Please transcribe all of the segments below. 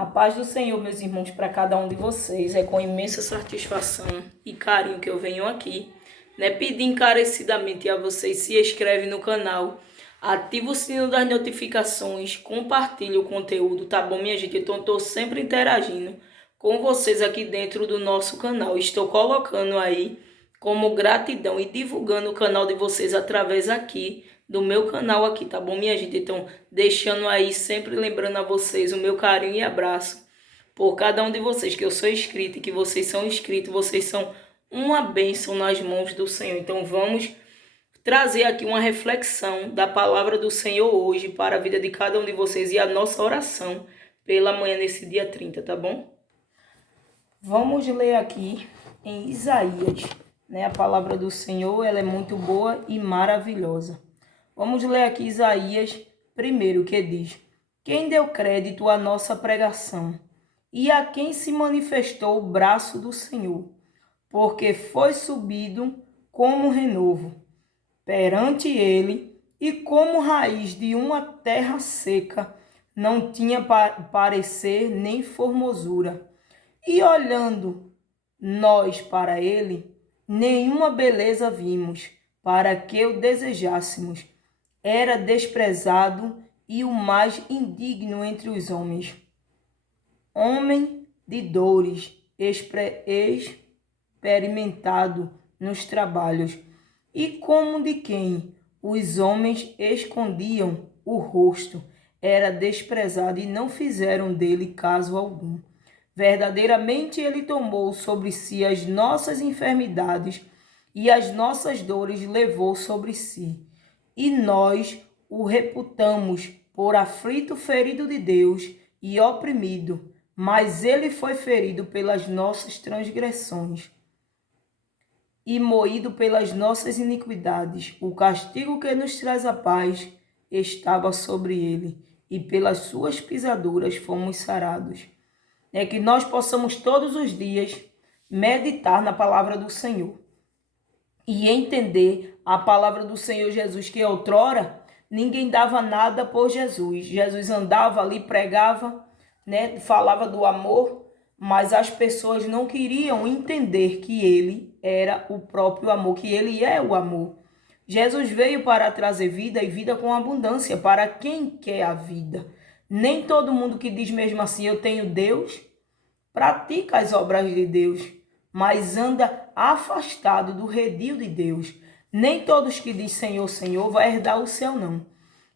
A paz do Senhor, meus irmãos, para cada um de vocês. É com imensa satisfação e carinho que eu venho aqui, pedir encarecidamente a vocês se inscrevem no canal, ativa o sino das notificações, compartilhe o conteúdo, tá bom, minha gente? Então, estou sempre interagindo com vocês aqui dentro do nosso canal. Estou colocando aí como gratidão e divulgando o canal de vocês através aqui do meu canal aqui, tá bom, minha gente? Então, deixando aí, sempre lembrando a vocês o meu carinho e abraço por cada um de vocês, que eu sou inscrito e que vocês são inscritos, vocês são uma bênção nas mãos do Senhor. Então, vamos trazer aqui uma reflexão da palavra do Senhor hoje para a vida de cada um de vocês e a nossa oração pela manhã nesse dia 30, tá bom? Vamos ler aqui em Isaías, A palavra do Senhor, ela é muito boa e maravilhosa. Vamos ler aqui Isaías primeiro, que diz: quem deu crédito à nossa pregação e a quem se manifestou o braço do Senhor, porque foi subido como renovo perante ele, e como raiz de uma terra seca, não tinha parecer nem formosura. E olhando nós para ele, nenhuma beleza vimos, para que o desejássemos. Era desprezado e o mais indigno entre os homens. Homem de dores, experimentado nos trabalhos, e como de quem os homens escondiam o rosto, era desprezado e não fizeram dele caso algum. Verdadeiramente ele tomou sobre si as nossas enfermidades e as nossas dores levou sobre si. E nós o reputamos por aflito, ferido de Deus e oprimido, mas ele foi ferido pelas nossas transgressões e moído pelas nossas iniquidades. O castigo que nos traz a paz estava sobre ele, e pelas suas pisaduras fomos sarados. Que nós possamos todos os dias meditar na palavra do Senhor e entender a palavra do Senhor Jesus, que outrora ninguém dava nada por Jesus. Jesus andava ali, pregava, falava do amor, mas as pessoas não queriam entender que ele era o próprio amor, que ele é o amor. Jesus veio para trazer vida e vida com abundância para quem quer a vida. Nem todo mundo que diz mesmo assim, eu tenho Deus, pratica as obras de Deus, mas anda afastado do redil de Deus. Nem todos que diz Senhor, Senhor vai herdar o céu, não.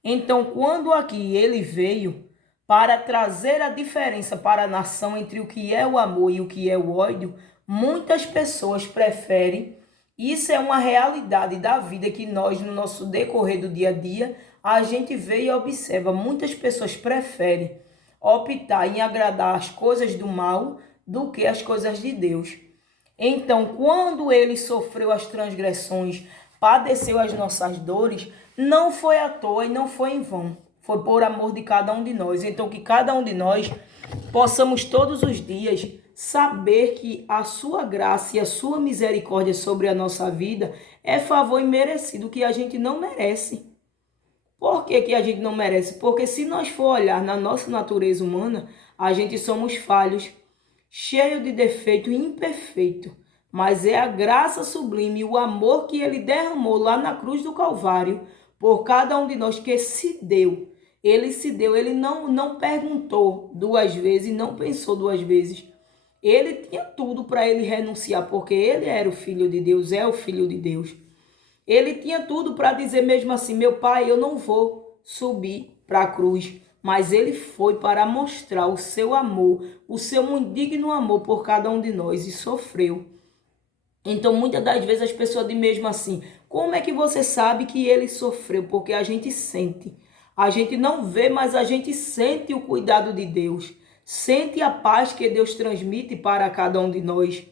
Então, quando aqui ele veio para trazer a diferença para a nação entre o que é o amor e o que é o ódio, muitas pessoas preferem. Isso é uma realidade da vida que nós, no nosso decorrer do dia a dia, a gente vê e observa. Muitas pessoas preferem optar em agradar as coisas do mal do que as coisas de Deus. Então, quando ele sofreu as transgressões, padeceu as nossas dores, não foi à toa e não foi em vão. Foi por amor de cada um de nós. Então, que cada um de nós possamos todos os dias saber que a sua graça e a sua misericórdia sobre a nossa vida é favor imerecido, que a gente não merece. Por que a gente não merece? Porque se nós for olhar na nossa natureza humana, a gente somos falhos, cheio de defeito e imperfeito. Mas é a graça sublime e o amor que ele derramou lá na cruz do Calvário por cada um de nós que se deu. Ele se deu, ele não perguntou duas vezes, não pensou duas vezes. Ele tinha tudo para ele renunciar, porque ele era o Filho de Deus, é o Filho de Deus. Ele tinha tudo para dizer mesmo assim, meu pai, eu não vou subir para a cruz. Mas ele foi para mostrar o seu amor, o seu indigno amor por cada um de nós e sofreu. Então, muitas das vezes as pessoas dizem mesmo assim, como é que você sabe que ele sofreu? Porque a gente sente. A gente não vê, mas a gente sente o cuidado de Deus. Sente a paz que Deus transmite para cada um de nós.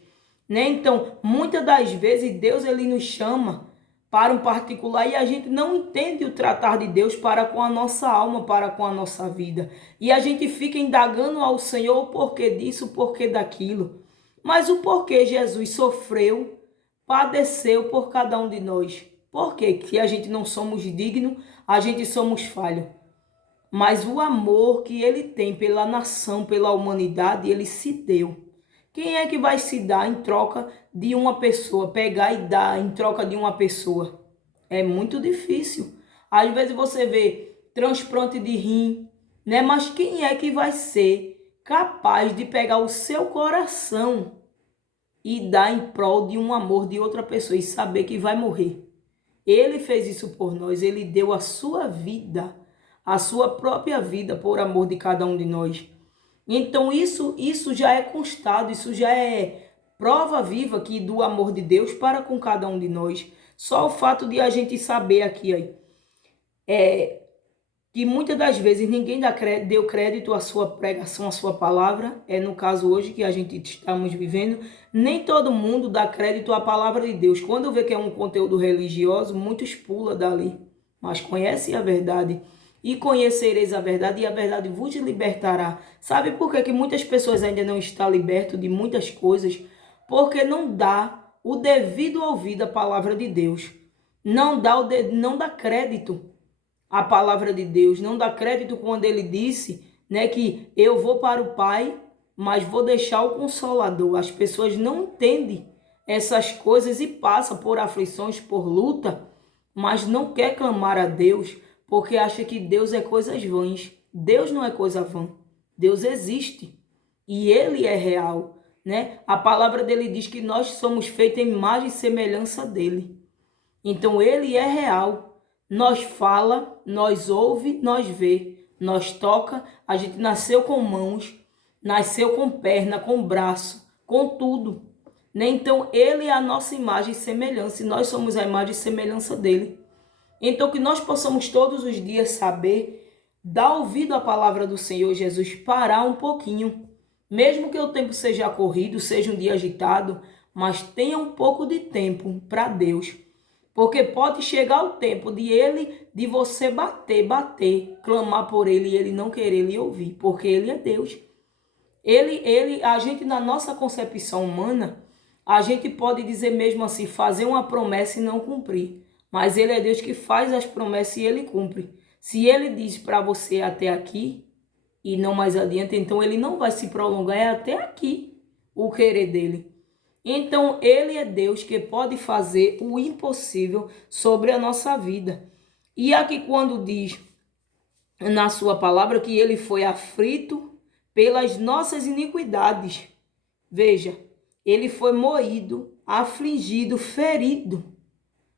Então, muitas das vezes Deus ele nos chama para um particular e a gente não entende o tratar de Deus para com a nossa alma, para com a nossa vida. E a gente fica indagando ao Senhor o porquê disso, o porquê daquilo. Mas o porquê Jesus sofreu, padeceu por cada um de nós. Por quê? Que a gente não somos dignos, a gente somos falhos. mas o amor que ele tem pela nação, pela humanidade, ele se deu. Quem é que vai se dar em troca de uma pessoa? Pegar e dar em troca de uma pessoa? É muito difícil. Às vezes você vê transplante de rim, né? Mas quem é que vai ser capaz de pegar o seu coração e dar em prol de um amor de outra pessoa e saber que vai morrer? Ele fez isso por nós, ele deu a sua vida, a sua própria vida por amor de cada um de nós. Então isso já é constado, isso já é prova viva aqui do amor de Deus para com cada um de nós. Só o fato de a gente saber aqui aí, que muitas das vezes ninguém deu crédito à sua pregação, à sua palavra, no caso hoje que a gente estamos vivendo, nem todo mundo dá crédito à palavra de Deus. Quando vê que é um conteúdo religioso, muitos pulam dali, mas conhece a verdade. E conhecereis a verdade, e a verdade vos libertará. Sabe por que muitas pessoas ainda não estão libertas de muitas coisas? Porque não dá o devido ouvido à palavra de Deus. Não dá crédito à palavra de Deus. Não dá crédito quando ele disse, né, que eu vou para o Pai, mas vou deixar o Consolador. As pessoas não entendem essas coisas e passam por aflições, por luta, mas não quer clamar a Deus, porque acha que Deus é coisas vãs. Deus não é coisa vã. Deus existe e ele é real, né? A palavra dele diz que nós somos feitos em imagem e semelhança dele. Então ele é real. Nós fala, nós ouve, nós vê, nós toca. A gente nasceu com mãos, nasceu com perna, com braço, com tudo, né? Então ele é a nossa imagem e semelhança e nós somos a imagem e semelhança dele. Então que nós possamos todos os dias saber, dar ouvido à palavra do Senhor Jesus, parar um pouquinho. Mesmo que o tempo seja corrido, seja um dia agitado, mas tenha um pouco de tempo para Deus. Porque pode chegar o tempo de você bater, clamar por ele e ele não querer lhe ouvir, porque ele é Deus. A gente na nossa concepção humana, a gente pode dizer mesmo assim, fazer uma promessa e não cumprir. Mas ele é Deus que faz as promessas e ele cumpre. Se ele diz para você até aqui e não mais adiante, então ele não vai se prolongar, é até aqui o querer dele. Então ele é Deus que pode fazer o impossível sobre a nossa vida. E aqui quando diz na sua palavra que ele foi aflito pelas nossas iniquidades. Veja, ele foi moído, afligido, ferido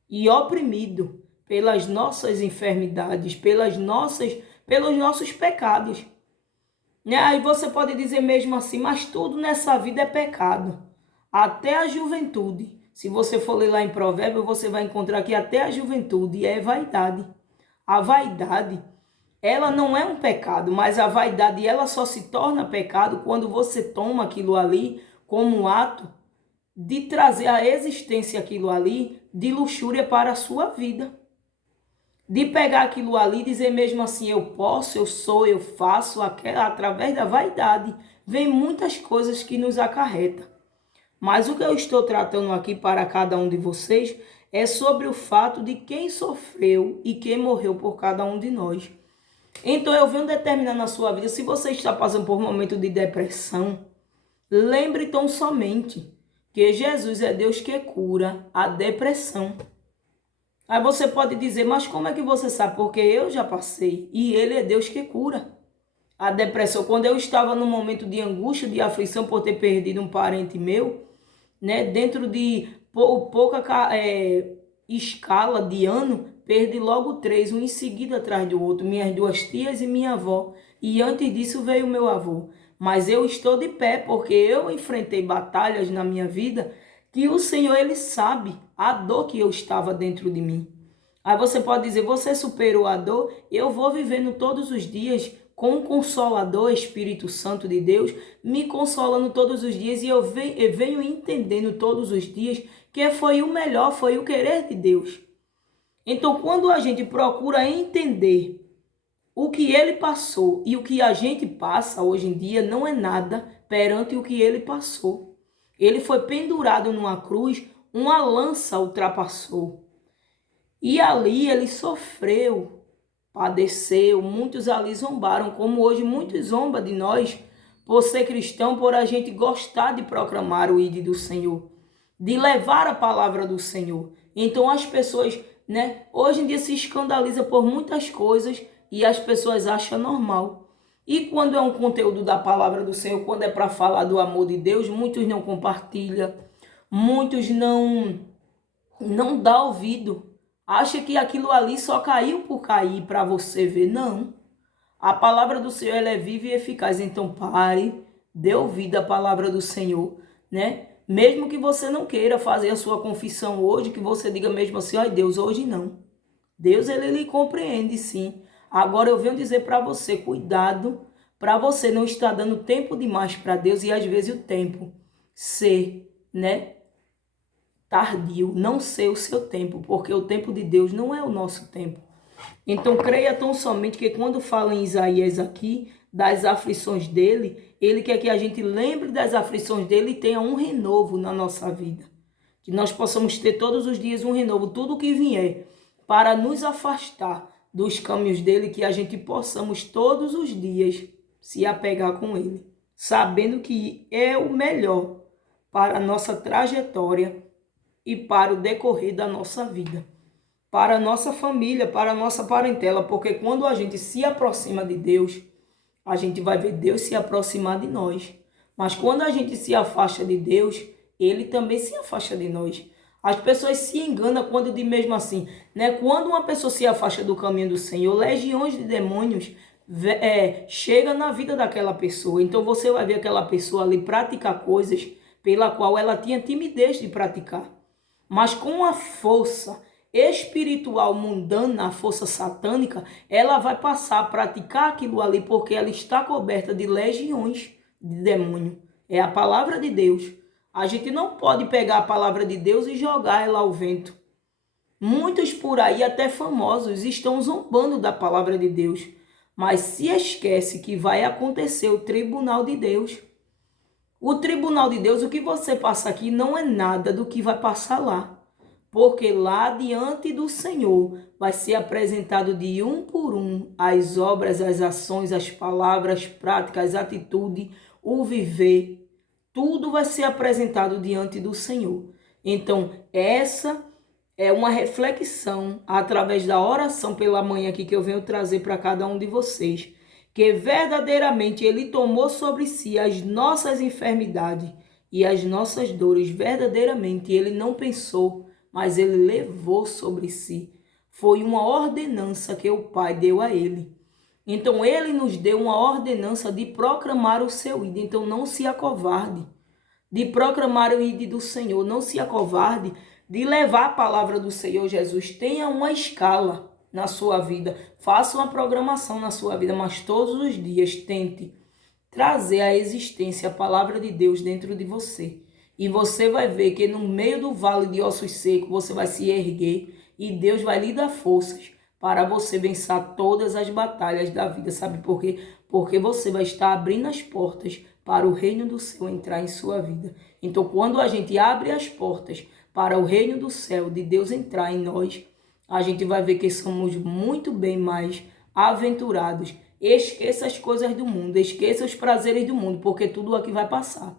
e oprimido pelas nossas enfermidades, pelos nossos pecados. Né? Aí você pode dizer mesmo assim, mas tudo nessa vida é pecado. Até a juventude. Se você for ler lá em Provérbios, você vai encontrar que até a juventude é vaidade. A vaidade, ela não é um pecado, mas a vaidade ela só se torna pecado quando você toma aquilo ali como um ato de trazer à existência aquilo ali de luxúria para a sua vida. De pegar aquilo ali e dizer mesmo assim, eu posso, eu sou, eu faço, através da vaidade. Vem muitas coisas que nos acarreta. Mas o que eu estou tratando aqui para cada um de vocês é sobre o fato de quem sofreu e quem morreu por cada um de nós. Então eu venho determinar na sua vida, se você está passando por um momento de depressão, lembre tão somente que Jesus é Deus que cura a depressão. Aí você pode dizer, mas como é que você sabe? Porque eu já passei e ele é Deus que cura a depressão. Quando eu estava num momento de angústia, de aflição por ter perdido um parente meu, né, dentro de pouca escala de ano, perdi logo 3, um em seguida atrás do outro, minhas 2 tias e minha avó. E antes disso veio o meu avô. Mas eu estou de pé porque eu enfrentei batalhas na minha vida que o Senhor, ele sabe a dor que eu estava dentro de mim. Aí você pode dizer, você superou a dor? Eu vou vivendo todos os dias com o Consolador, Espírito Santo de Deus, me consolando todos os dias e eu venho entendendo todos os dias que foi o melhor, foi o querer de Deus. Então, quando a gente procura entender o que ele passou e o que a gente passa hoje em dia, não é nada perante o que ele passou. Ele foi pendurado numa cruz, uma lança ultrapassou. E ali ele sofreu padeceu, muitos ali zombaram, como hoje muitos zombam de nós, por ser cristão, por a gente gostar de proclamar o ID do Senhor, de levar a palavra do Senhor. Então as pessoas, hoje em dia se escandaliza por muitas coisas e as pessoas acham normal. E quando é um conteúdo da palavra do Senhor, quando é para falar do amor de Deus, muitos não compartilham, muitos não dá ouvido. Acha que aquilo ali só caiu por cair para você ver. Não. A palavra do Senhor ela é viva e eficaz. Então pare, dê ouvido à palavra do Senhor, Mesmo que você não queira fazer a sua confissão hoje, que você diga mesmo assim, ai Deus, hoje não. Deus, ele lhe compreende sim. Agora eu venho dizer para você, cuidado, para você não estar dando tempo demais para Deus e às vezes o tempo ser, tardio, não ser o seu tempo, porque o tempo de Deus não é o nosso tempo. Então creia tão somente que quando fala em Isaías aqui, das aflições dele, ele quer que a gente lembre das aflições dele e tenha um renovo na nossa vida. Que nós possamos ter todos os dias um renovo, tudo que vier, para nos afastar dos caminhos dele, que a gente possamos todos os dias se apegar com ele, sabendo que é o melhor para a nossa trajetória e para o decorrer da nossa vida, para a nossa família, para a nossa parentela, porque quando a gente se aproxima de Deus, a gente vai ver Deus se aproximar de nós. Mas quando a gente se afasta de Deus, ele também se afasta de nós. As pessoas se enganam quando dizem mesmo assim, Quando uma pessoa se afasta do caminho do Senhor, legiões de demônios chegam na vida daquela pessoa. Então você vai ver aquela pessoa ali praticar coisas pela qual ela tinha timidez de praticar. Mas com a força espiritual mundana, a força satânica, ela vai passar a praticar aquilo ali porque ela está coberta de legiões de demônio. É a palavra de Deus. A gente não pode pegar a palavra de Deus e jogar ela ao vento. Muitos por aí, até famosos, estão zombando da palavra de Deus, mas se esquece que vai acontecer o tribunal de Deus. O tribunal de Deus, o que você passa aqui não é nada do que vai passar lá. Porque lá diante do Senhor vai ser apresentado de um por um as obras, as ações, as palavras, as práticas, a atitude, o viver. Tudo vai ser apresentado diante do Senhor. Então, essa é uma reflexão através da oração pela manhã aqui que eu venho trazer para cada um de vocês. Que verdadeiramente Ele tomou sobre si as nossas enfermidades e as nossas dores. Verdadeiramente Ele não pensou, mas Ele levou sobre si. Foi uma ordenança que o Pai deu a Ele. Então Ele nos deu uma ordenança de proclamar o seu ID. Então não se acovarde de proclamar o ID do Senhor. Não se acovarde de levar a palavra do Senhor Jesus. Tenha uma escala na sua vida. Faça uma programação na sua vida, mas todos os dias tente trazer à existência a palavra de Deus dentro de você. E você vai ver que no meio do vale de ossos secos você vai se erguer e Deus vai lhe dar forças para você vencer todas as batalhas da vida. Sabe por quê? Porque você vai estar abrindo as portas para o reino do céu entrar em sua vida. Então, quando a gente abre as portas para o reino do céu, de Deus entrar em nós, a gente vai ver que somos muito bem mais aventurados. Esqueça as coisas do mundo, esqueça os prazeres do mundo, porque tudo aqui vai passar.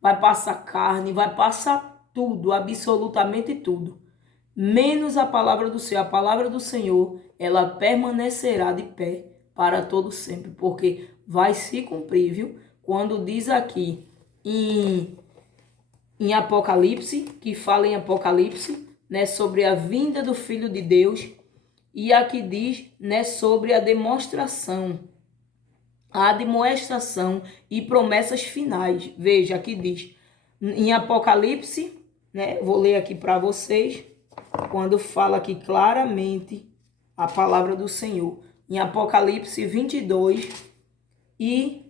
Vai passar carne, vai passar tudo, absolutamente tudo. Menos a palavra do Senhor. A palavra do Senhor, ela permanecerá de pé para todo sempre, porque vai se cumprir, viu? Quando diz aqui em Apocalipse, que fala em Apocalipse, sobre a vinda do Filho de Deus, e aqui diz, sobre a demonstração, a admoestação e promessas finais. Veja, aqui diz, em Apocalipse, vou ler aqui para vocês, quando fala aqui claramente a palavra do Senhor. Em Apocalipse 22 e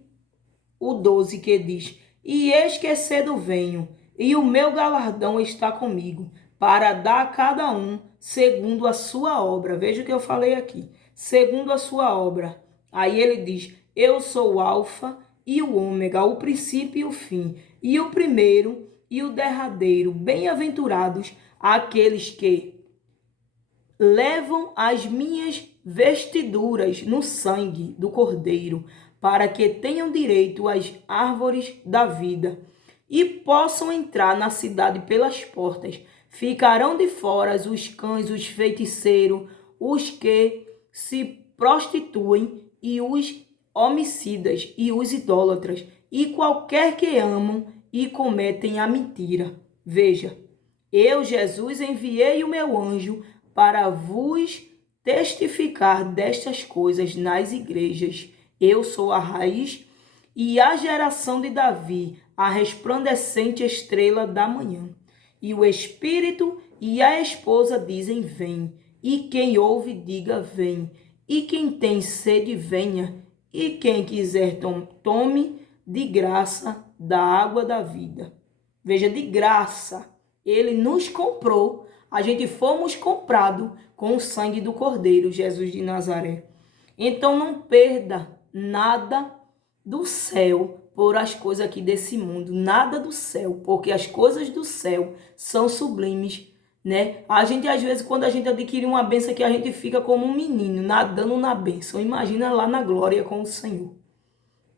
o 12, que diz, e eis que cedo venho, e o meu galardão está comigo, para dar a cada um segundo a sua obra. Veja o que eu falei aqui, segundo a sua obra. Aí ele diz, eu sou o alfa e o ômega, o princípio e o fim, e o primeiro e o derradeiro. Bem-aventurados aqueles que levam as minhas vestiduras no sangue do Cordeiro, para que tenham direito às árvores da vida e possam entrar na cidade pelas portas. Ficarão de fora os cães, os feiticeiros, os que se prostituem e os homicidas e os idólatras e qualquer que amam e cometem a mentira. Veja, eu, Jesus, enviei o meu anjo para vos testificar destas coisas nas igrejas. Eu sou a raiz e a geração de Davi, a resplandecente estrela da manhã. E o Espírito e a esposa dizem, vem. E quem ouve, diga, vem. E quem tem sede, venha. E quem quiser, tome de graça da água da vida. Veja, de graça. Ele nos comprou. A gente fomos comprado com o sangue do Cordeiro, Jesus de Nazaré. Então não perda nada do céu por as coisas aqui desse mundo. Nada do céu, porque as coisas do céu são sublimes, né? A gente, às vezes, quando a gente adquire uma bênção que a gente fica como um menino, nadando na bênção. Imagina lá na glória com o Senhor.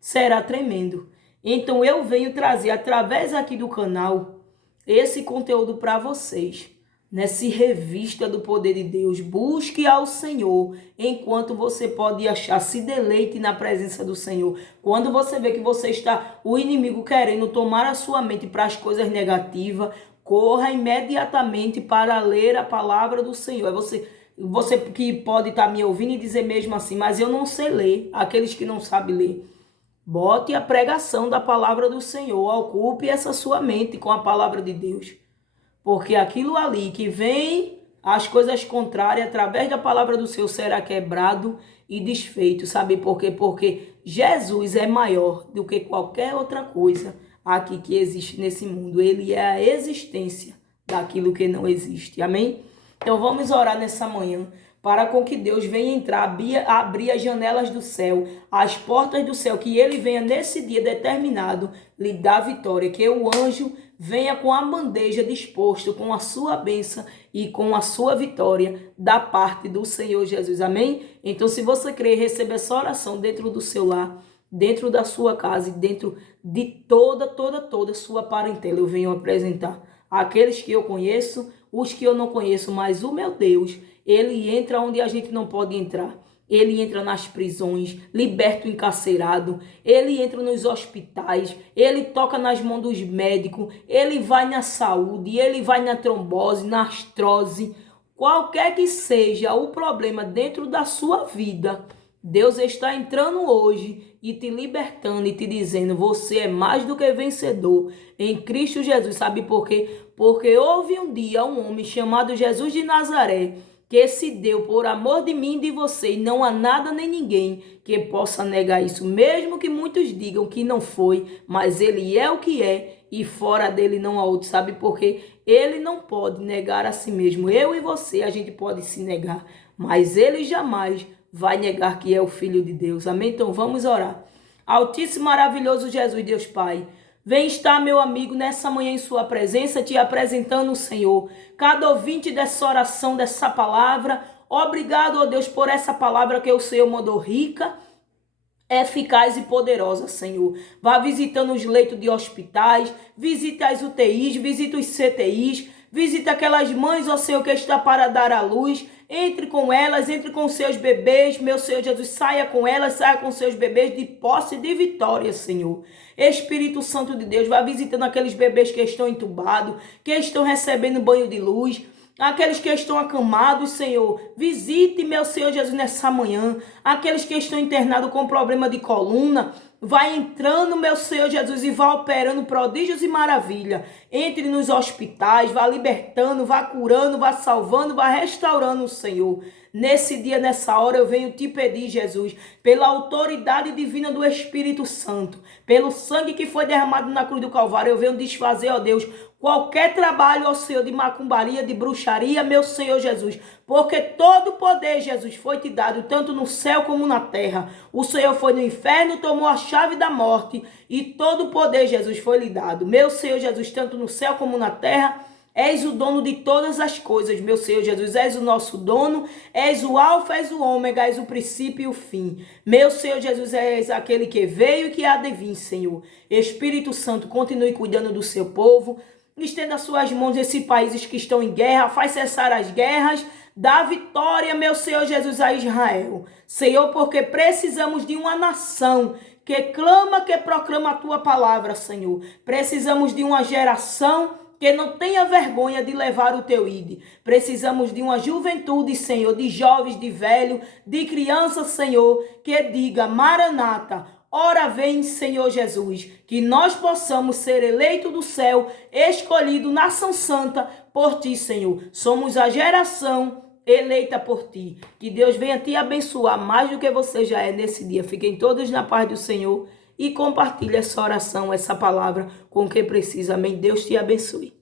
Será tremendo. Então eu venho trazer, através aqui do canal, esse conteúdo para vocês. Né? Se revista do poder de Deus, busque ao Senhor enquanto você pode achar, se deleite na presença do Senhor. Quando você vê que você está, o inimigo querendo tomar a sua mente para as coisas negativas, corra imediatamente para ler a palavra do Senhor. É você que pode estar me ouvindo e dizer mesmo assim, mas eu não sei ler, aqueles que não sabem ler. Bote a pregação da palavra do Senhor, ocupe essa sua mente com a palavra de Deus. Porque aquilo ali que vem, as coisas contrárias, através da palavra do Senhor, será quebrado e desfeito. Sabe por quê? Porque Jesus é maior do que qualquer outra coisa aqui que existe nesse mundo. Ele é a existência daquilo que não existe. Amém? Então vamos orar nessa manhã para com que Deus venha entrar, abrir as janelas do céu, as portas do céu, que Ele venha nesse dia determinado lhe dar vitória, que o anjo venha com a bandeja disposto, com a sua bênção e com a sua vitória da parte do Senhor Jesus. Amém? Então, se você crer, receba essa oração dentro do seu lar, dentro da sua casa e dentro de toda a sua parentela. Eu venho apresentar aqueles que eu conheço, os que eu não conheço, mas o meu Deus, Ele entra onde a gente não pode entrar. Ele entra nas prisões, liberta o encarcerado, ele entra nos hospitais, ele toca nas mãos dos médicos, ele vai na saúde, ele vai na trombose, na artrose, qualquer que seja o problema dentro da sua vida, Deus está entrando hoje e te libertando e te dizendo, você é mais do que vencedor em Cristo Jesus. Sabe por quê? Porque houve um dia um homem chamado Jesus de Nazaré, que se deu por amor de mim e de você, e não há nada nem ninguém que possa negar isso, mesmo que muitos digam que não foi, mas ele é o que é, e fora dele não há outro. Sabe por quê? Ele não pode negar a si mesmo. Eu e você, a gente pode se negar, mas ele jamais vai negar que é o Filho de Deus. Amém? Então vamos orar. Altíssimo, maravilhoso Jesus, Deus Pai, vem estar, meu amigo, nessa manhã em sua presença, te apresentando o Senhor. Cada ouvinte dessa oração, dessa palavra, obrigado, ó Deus, por essa palavra que o Senhor mandou rica, eficaz e poderosa, Senhor. Vá visitando os leitos de hospitais, visita as UTIs, visita os CTIs, visita aquelas mães, ó Senhor, que está para dar à luz. Entre com elas, entre com seus bebês, meu Senhor Jesus, saia com elas, saia com seus bebês de posse e de vitória, Senhor. Espírito Santo de Deus, vá visitando aqueles bebês que estão entubados, que estão recebendo banho de luz, aqueles que estão acamados, Senhor. Visite, meu Senhor Jesus, nessa manhã, aqueles que estão internados com problema de coluna, vai entrando, meu Senhor Jesus, e vai operando prodígios e maravilha. Entre nos hospitais, vá libertando, vá curando, vá salvando, vá restaurando, Senhor. Nesse dia, nessa hora, eu venho te pedir, Jesus, pela autoridade divina do Espírito Santo, pelo sangue que foi derramado na cruz do Calvário, eu venho desfazer, ó Deus, qualquer trabalho, ó Senhor, de macumbaria, de bruxaria, meu Senhor Jesus, porque todo o poder, Jesus, foi te dado, tanto no céu como na terra. O Senhor foi no inferno, tomou a chave da morte, e todo o poder, Jesus, foi lhe dado. Meu Senhor Jesus, tanto no céu como na terra, És o dono de todas as coisas, meu Senhor Jesus. És o nosso dono, és o alfa, és o ômega, és o princípio e o fim. Meu Senhor Jesus, és aquele que veio e que há de vir, Senhor. Espírito Santo, continue cuidando do seu povo. Estenda suas mãos nesses países que estão em guerra. Faz cessar as guerras. Dá vitória, meu Senhor Jesus, a Israel. Senhor, porque precisamos de uma nação que clama, que proclama a tua palavra, Senhor. Precisamos de uma geração que não tenha vergonha de levar o teu ID. Precisamos de uma juventude, Senhor, de jovens, de velhos, de crianças, Senhor, que diga, Maranata, ora vem, Senhor Jesus, que nós possamos ser eleitos do céu, escolhidos, nação santa, por ti, Senhor. Somos a geração eleita por ti. Que Deus venha te abençoar mais do que você já é nesse dia. Fiquem todos na paz do Senhor. E compartilhe essa oração, essa palavra com quem precisa. Amém. Deus te abençoe.